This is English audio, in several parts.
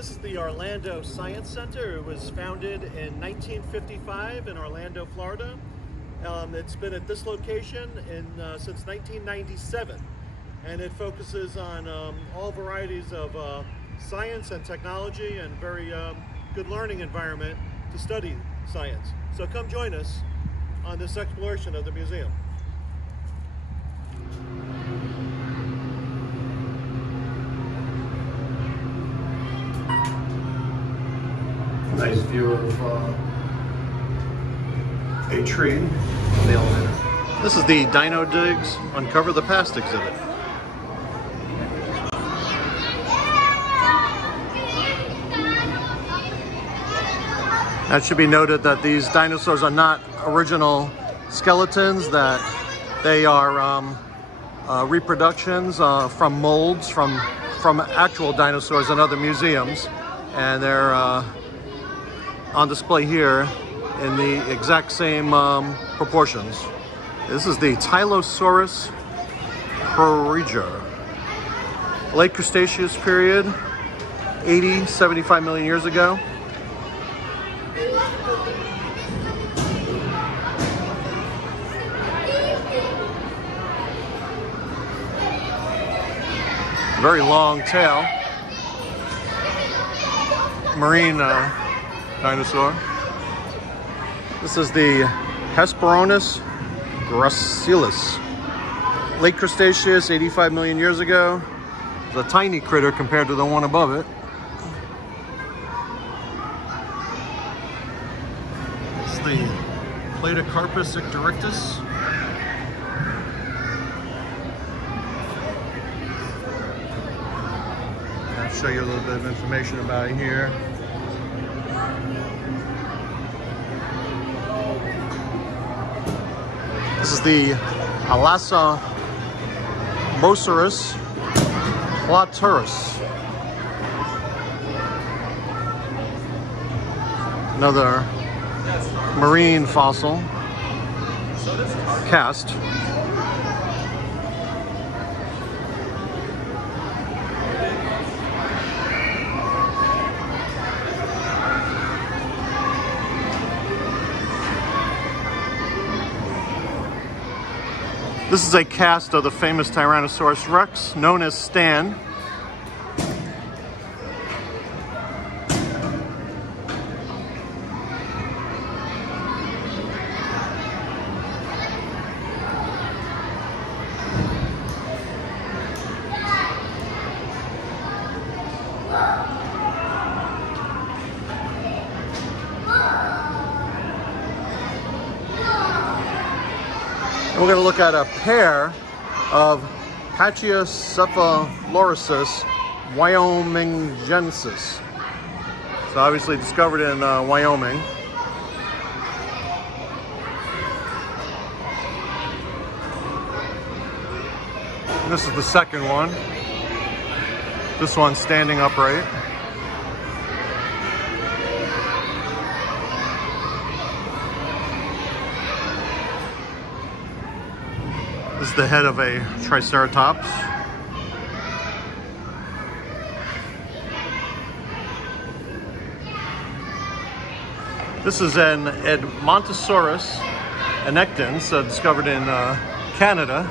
This is the Orlando Science Center. It was founded in 1955 in Orlando, Florida. It's been at this location since 1997, and it focuses on all varieties of science and technology, and very good learning environment to study science. So come join us on this exploration of the museum. Nice view of a tree on the elevator. This is the Dino Digs Uncover the Past exhibit. It should be noted that these dinosaurs are not original skeletons, that they are reproductions from molds from actual dinosaurs in other museums, and they're on display here in the exact same proportions. This is the Tylosaurus periger. Late Cretaceous period, 75 million years ago. Very long tail. Marine dinosaur. This is the Hesperornis gracilis. Late Cretaceous, 85 million years ago. It's a tiny critter compared to the one above it. It's the Platycarpus icterictus. I'll show you a little bit of information about it here. This is the Alasamosaurus platurus. Another marine fossil cast. This is a cast of the famous Tyrannosaurus Rex, known as Stan. We're going to look at a pair of Pachycephalosaurus wyomingensis. So obviously discovered in Wyoming. And this is the second one. This one's standing upright. This is the head of a Triceratops. This is an Edmontosaurus annectens, discovered in Canada.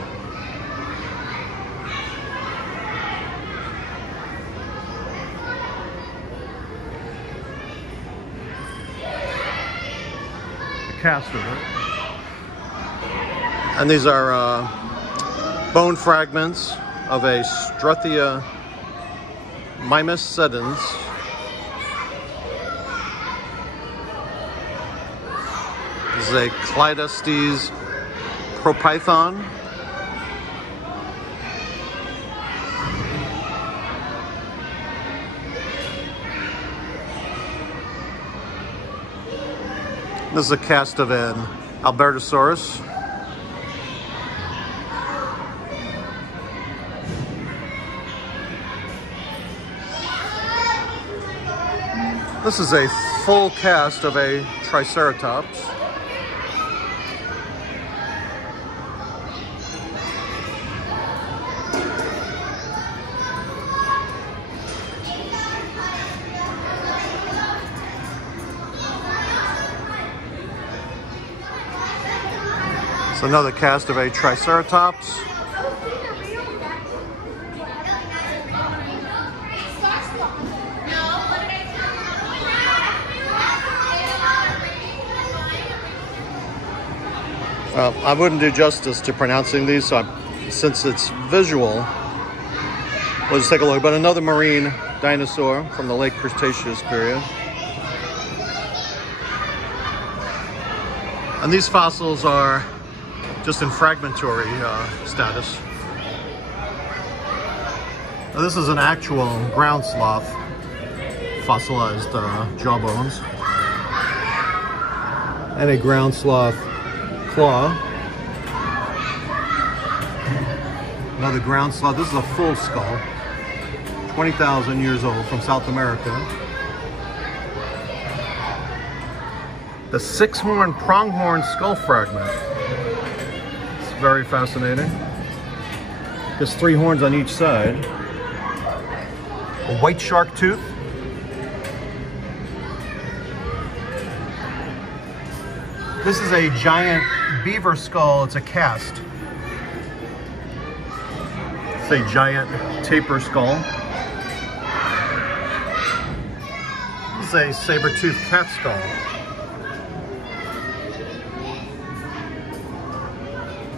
A cast of it. And these are bone fragments of a Struthia mimus sedens. This is a Clydestes propython. This is a cast of an Albertosaurus. This is a full cast of a Triceratops. It's another cast of a Triceratops. I wouldn't do justice to pronouncing these, so since it's visual, we'll just take a look. But another marine dinosaur from the late Cretaceous period. And these fossils are just in fragmentary status. Now, this is an actual ground sloth, fossilized jawbones, and a ground sloth claw. Another ground sloth. This is a full skull, 20,000 years old, from South America. The six-horn pronghorn skull fragment. It's very fascinating. There's three horns on each side. A white shark tooth. This is a giant beaver skull. It's a cast. It's a giant tapir skull. This is a saber-toothed cat skull.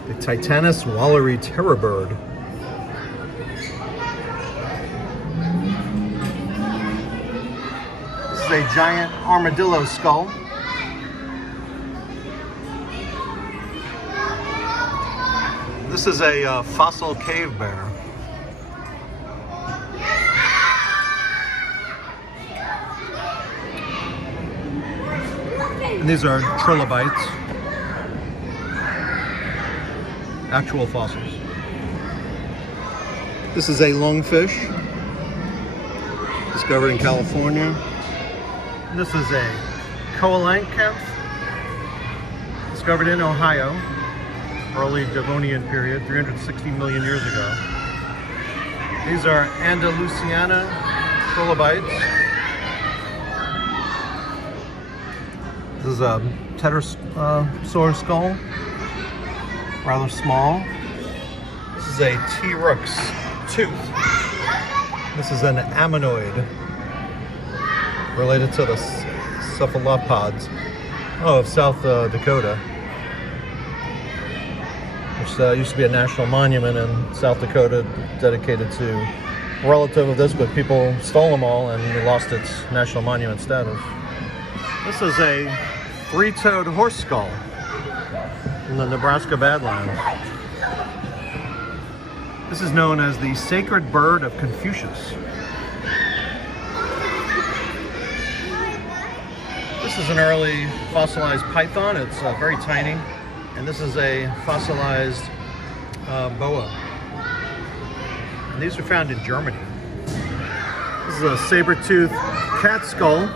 The Titanus wallery terror bird. This is a giant armadillo skull. This is a fossil cave bear. And these are trilobites, actual fossils. This is a lungfish, discovered in California. And this is a coelacanth, discovered in Ohio, early Devonian period, 360 million years ago. These are Andalusiana trilobites. This is a pterosaur skull, rather small. This is a T-Rex tooth. This is an ammonoid, related to the cephalopods of South Dakota, which used to be a national monument in South Dakota dedicated to a relative of this, but people stole them all and it lost its national monument status. This is a three-toed horse skull in the Nebraska Badlands. This is known as the sacred bird of Confucius. This is an early fossilized python. It's very tiny. And this is a fossilized boa. And these are found in Germany. This is a saber-toothed cat skull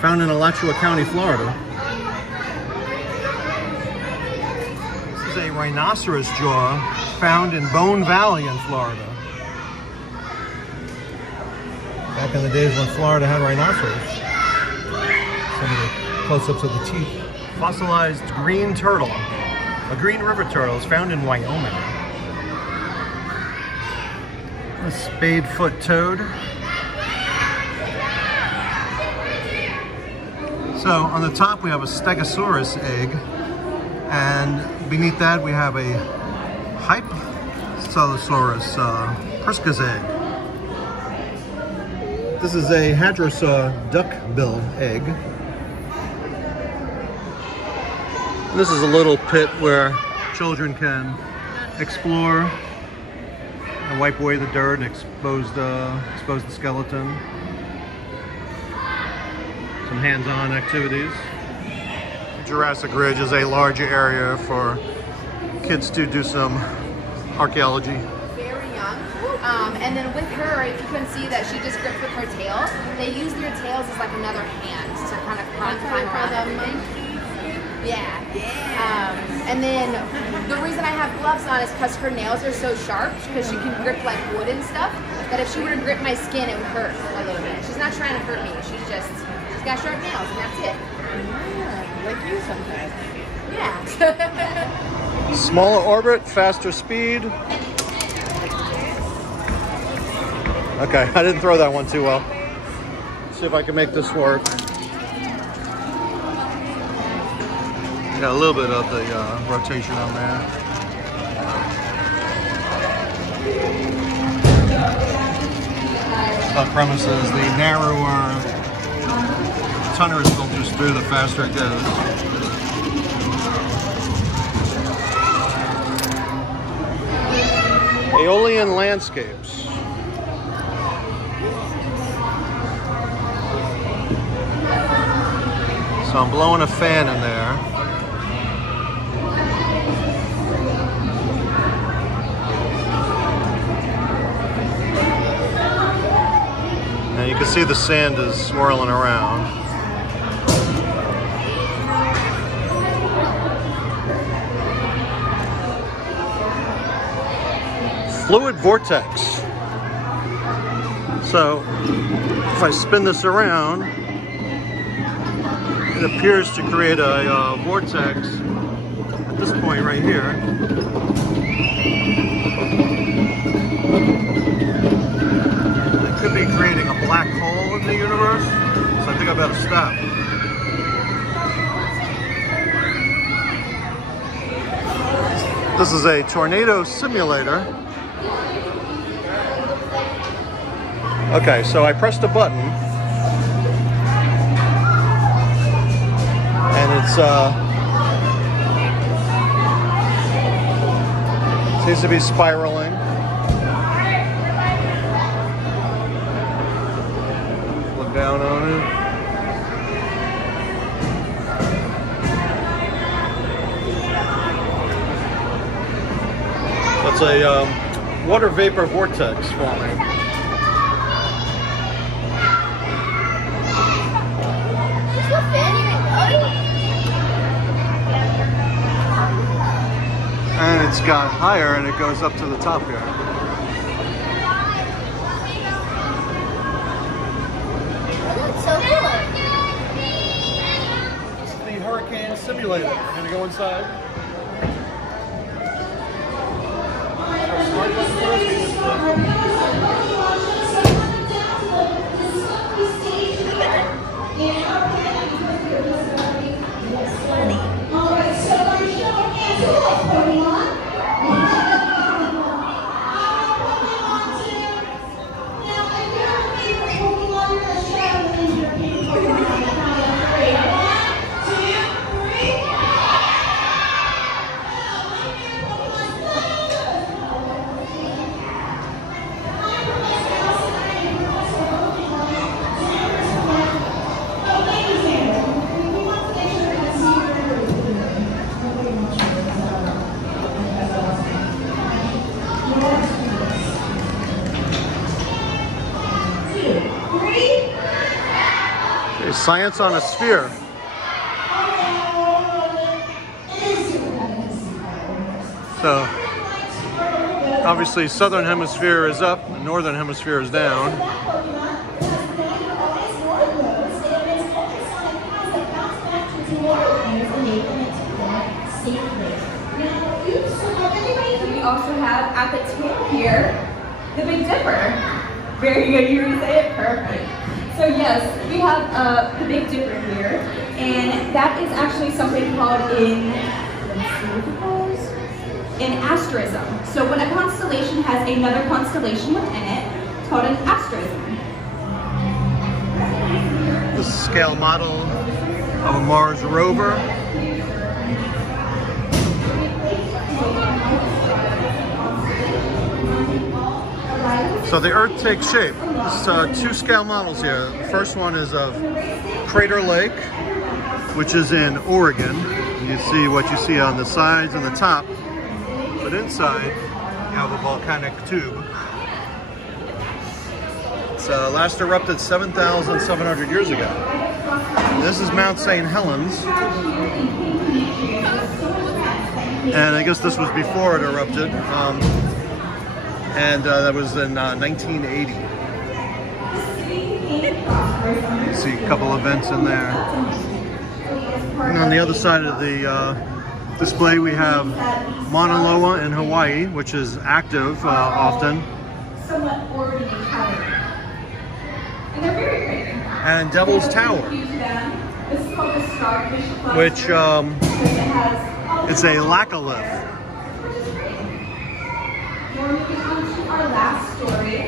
found in Alachua County, Florida. This is a rhinoceros jaw found in Bone Valley in Florida. Back in the days when Florida had rhinoceros. Some of the close-ups of the teeth. Fossilized green turtle. A green river turtle is found in Wyoming. A spade-foot toad. So on the top we have a Stegosaurus egg, and beneath that we have a Hypsilosaurus priscus egg. This is a Hadrosaur duckbill egg. This is a little pit where children can explore and wipe away the dirt and expose the skeleton. Some hands-on activities. Jurassic Ridge is a larger area for kids to do some archaeology. Very young. And then with her, if you can see that she just gripped with her tail, they use their tails as like another hand to kind of climb around everything. Yeah. And then the reason I have gloves on is because her nails are so sharp, because she can grip like wood and stuff, that if she were to grip my skin, it would hurt a little bit. She's not trying to hurt me. She's got sharp nails, and that's it. Yeah, like you sometimes. Yeah. Smaller orbit, faster speed. Okay, I didn't throw that one too well. Let's see if I can make this work. Got a little bit of the rotation on there. The premise is the narrower tunnel filters through, the faster it goes. Aeolian landscapes. So I'm blowing a fan in there. And you can see the sand is swirling around. Fluid vortex. So if I spin this around, it appears to create a vortex at this point right here. It could be creating a black hole in the universe, so I think I better stop. This is a tornado simulator. Okay, so I pressed a button, and it's seems to be spiraling. Look down on it. That's a water vapor vortex forming. And it's got higher and it goes up to the top here. That's so cool. It's the hurricane simulator. I'm gonna go inside. Science on a sphere. So, obviously, southern hemisphere is up, the northern hemisphere is down. We also have at the tip here, the Big Dipper. Very good, you already say it perfect. So yes, we have the Big Dipper here, and that is actually something called in asterism. So when a constellation has another constellation within it, it's called an asterism. This is a scale model of a Mars rover. So the Earth takes shape. There's two scale models here. The first one is of Crater Lake, which is in Oregon. You see what you see on the sides and the top, but inside you have a volcanic tube. It's last erupted 7,700 years ago. This is Mount St. Helens, and I guess this was before it erupted. And that was in 1980. You see a couple events in there. And on the other side of the display we have Mauna Loa in Hawaii, which is active often. Somewhat orderly pattern. And they're very pretty. And Devil's Tower, This is called the Starfish Club. which Because it has it's a laccolith. which is great. We're moving on to our last story.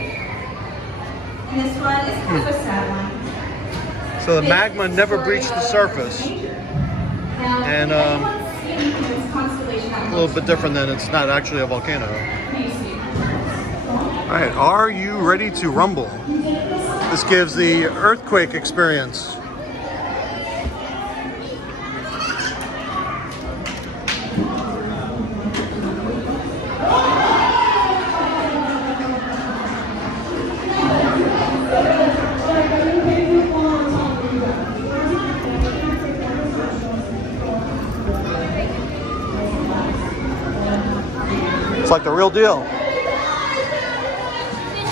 And this one is kind of a sad one. So the magma never breached the surface. Now, And anyone see anything in this constellation that a little bit different than it's not actually a volcano. What do you see? All right, are you ready to rumble? This gives the earthquake experience. It's like the real deal.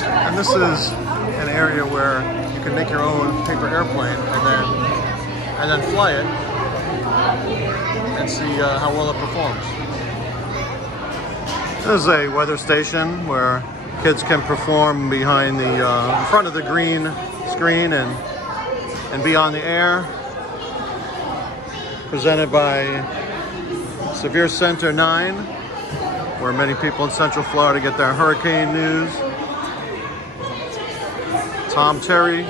And this is an area where you can make your own paper airplane and then fly it and see how well it performs. This is a weather station where kids can perform behind the in front of the green screen and be on the air. Presented by Severe Center 9, where many people in Central Florida get their hurricane news. Tom Terry.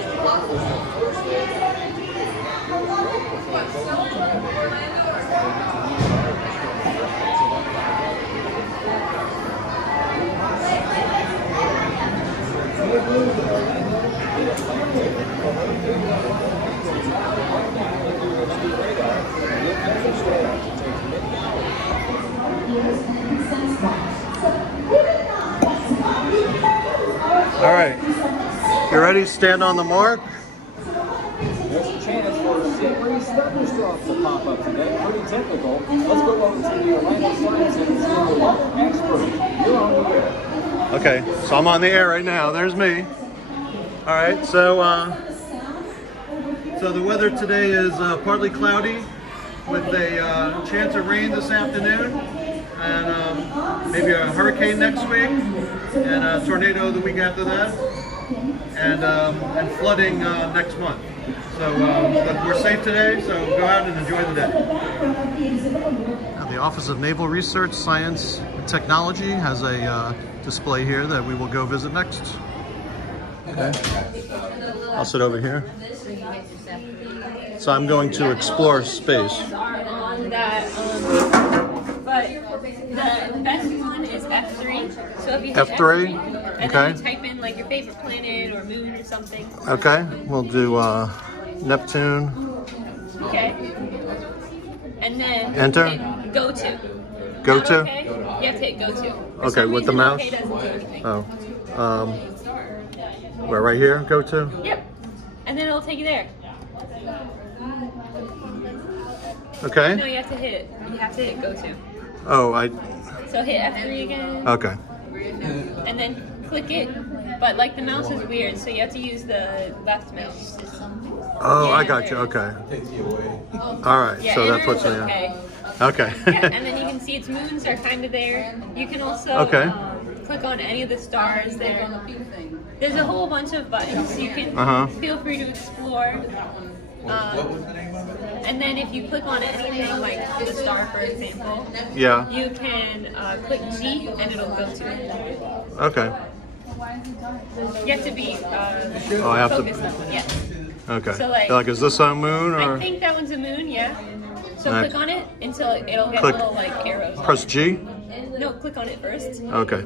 All right, you ready? Stand on the mark. There's a chance for slippery thunderstorms to pop up today. Pretty typical. Let's go over to the Orlando Science Center and see the weather expert. You're on the air. Okay, so I'm on the air right now. There's me. All right, so the weather today is partly cloudy with a chance of rain this afternoon, and maybe a hurricane next week, and a tornado the week after that, and flooding next month. So but we're safe today, so go out and enjoy the day. Now, the Office of Naval Research, Science and Technology has a display here that we will go visit next. Okay. I'll sit over here. So I'm going to explore space. On that, but the best one is F3. So if you hit F3? and Okay. then you type in like your favorite planet or moon or something. Okay, we'll do Neptune. Okay. And then Enter. hit go to. Go Not to? okay, you have to hit go to. For Okay, some with the reason, mouse? Okay doesn't do anything. Oh. Where, right here? Go to? Yep. And then it'll take you there. No, Okay. you have to hit. You have to hit go to. Oh, So hit F3 again. okay. And then click it. But like the mouse is weird, so you have to use the left mouse. Oh, Yeah, I got you. there. Okay. All right, Yeah, so that enter puts is me in. okay. Okay. Yeah, and then you can see its moons are kind of there. You can also Okay. click on any of the stars there. There's a whole bunch of buttons. You can feel free to explore. And then if you click on anything, like the star, for example, Yeah. you can click G and it'll go to it. Okay. You have to be Oh, I have to. focused on it. Yes. Okay. So, like, is this a moon I or think that one's a moon, yeah. So Alright. click on it until it'll get Click. little like arrows. press G? No, click on it first. Okay.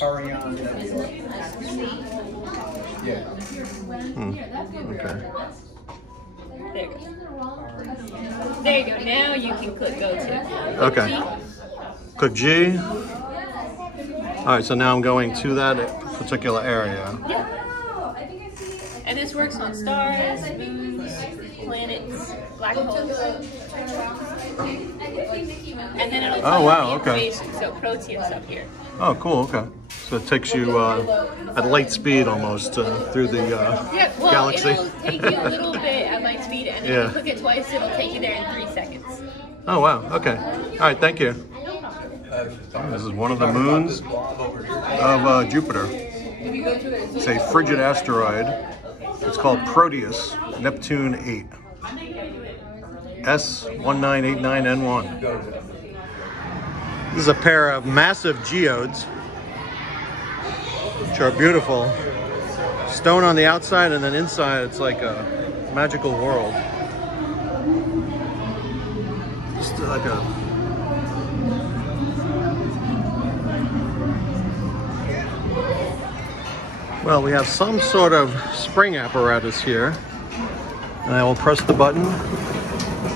Hurry on. Yeah. Okay. There you go. There you go. Now you can click go to. Okay. G. Click G. All right, so now I'm going to that particular area. Yeah. And this works on stars, moons, planets, black holes. And then it'll tell Oh, wow, you the okay. information. So Proteus up here. Oh, cool. Okay. So it takes you at light speed almost through the Yeah, well, galaxy. it'll take you a little bit at light speed, and then if Yeah. you click it twice, it'll take you there in 3 seconds. Oh, wow. Okay. All right, thank you. This is one of the moons of Jupiter. It's a frigid asteroid. It's called Proteus, Neptune 8. S1989N1. This is a pair of massive geodes, which are beautiful. Stone on the outside, and then inside it's like a magical world. Just like a... Well, we have some sort of spring apparatus here. And I will press the button.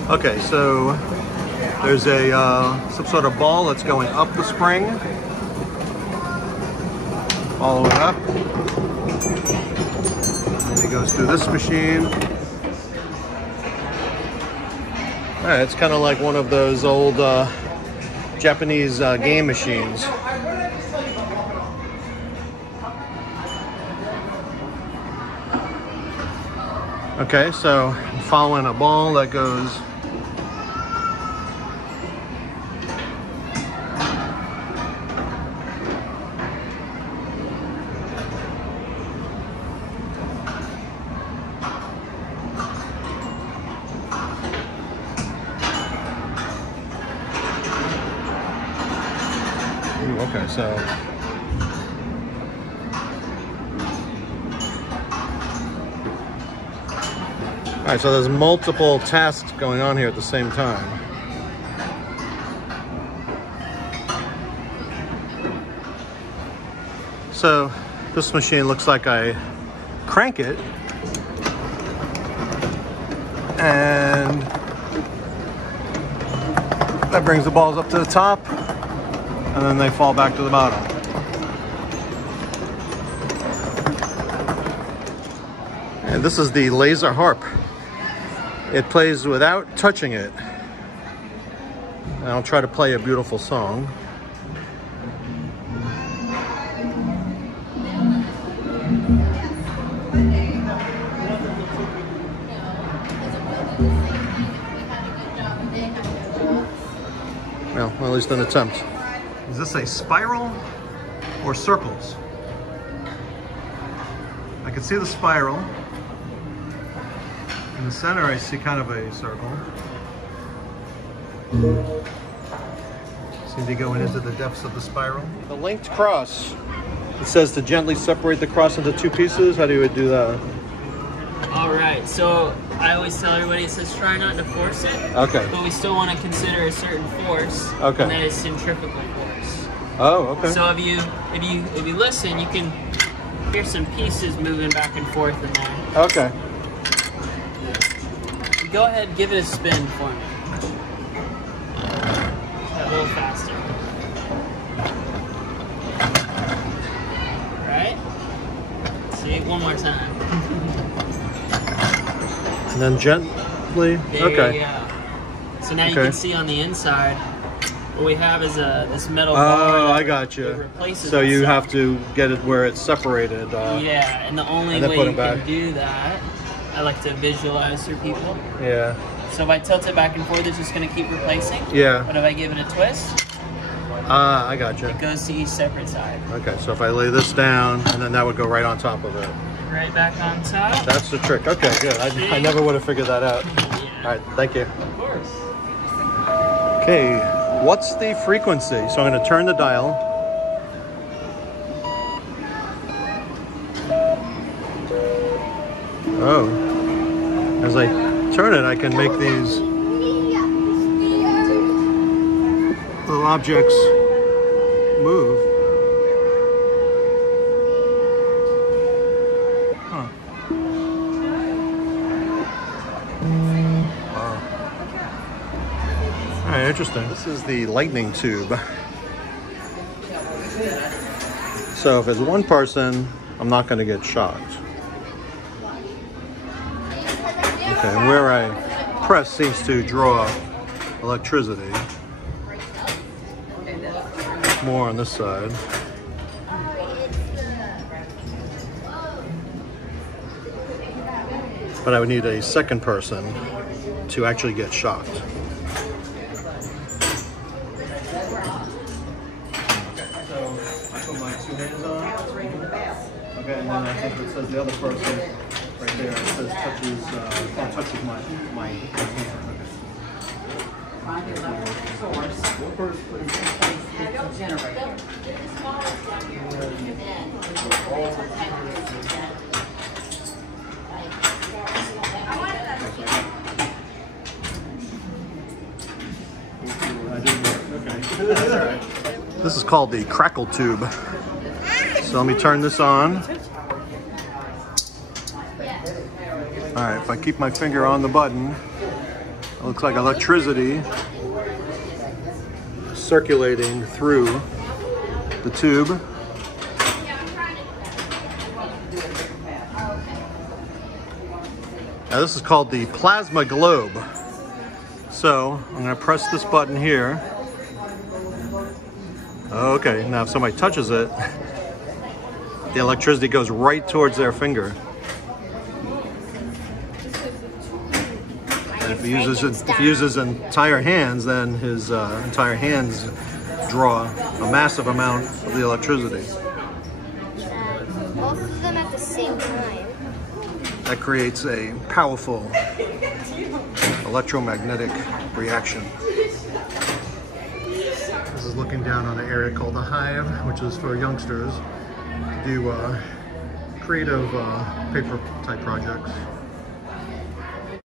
Okay, so there's a some sort of ball that's going up the spring. All the way up. And it goes through this machine. All right, it's kind of like one of those old Japanese game machines. Okay, so I'm following a ball that goes okay, so all right, so there's multiple tasks going on here at the same time. So this machine looks like I crank it and that brings the balls up to the top and then they fall back to the bottom. And this is the laser harp. It plays without touching it. And I'll try to play a beautiful song. Well, at least an attempt. Is this a spiral or circles? I can see the spiral. In the center, I see kind of a circle. Seem to be going into the depths of the spiral. The linked cross. It says to gently separate the cross into two pieces. How do you do that? All right, so I always tell everybody, it says try not to force it. Okay. But we still want to consider a certain force. Okay. And that is centrifugal force. Oh, okay. So if you listen, you can hear some pieces moving back and forth in there. Okay. Go ahead and give it a spin for me. A little faster. Right? See, one more time. And then gently. There you go. So now you can see on the inside, what we have is this metal bar. Oh, I got you. So you have to get it where it's separated. Yeah, and the only way you can do that, I like to visualize for people. Yeah. So if I tilt it back and forth, it's just going to keep replacing. Yeah. But if I give it a twist, I got you. It goes to each separate side. Okay, so if I lay this down, and then that would go right on top of it. Right back on top. That's the trick. Okay, good. I never would have figured that out. Yeah. All right, thank you. Of course. Okay, what's the frequency? So I'm going to turn the dial. Oh, as I turn it, I can make these little objects move. Huh. Wow. All right, interesting. This is the lightning tube. So if it's one person, I'm not going to get shocked. Okay, and where I press seems to draw electricity. More on this side. But I would need a second person to actually get shocked. Okay, and then I think it says the other person right there. It says touches my hand. Find the electrical source. Generator. This is called the crackle tube. So let me turn this on. All right, if I keep my finger on the button, it looks like electricity circulating through the tube. Now this is called the plasma globe. So I'm going to press this button here. Okay, now if somebody touches it, the electricity goes right towards their finger. And if he uses his entire hands, then his entire hands draw a massive amount of the electricity. Both of them at the same time. That creates a powerful electromagnetic reaction. This is looking down on an area called the Hive, which is for youngsters to do creative paper type projects.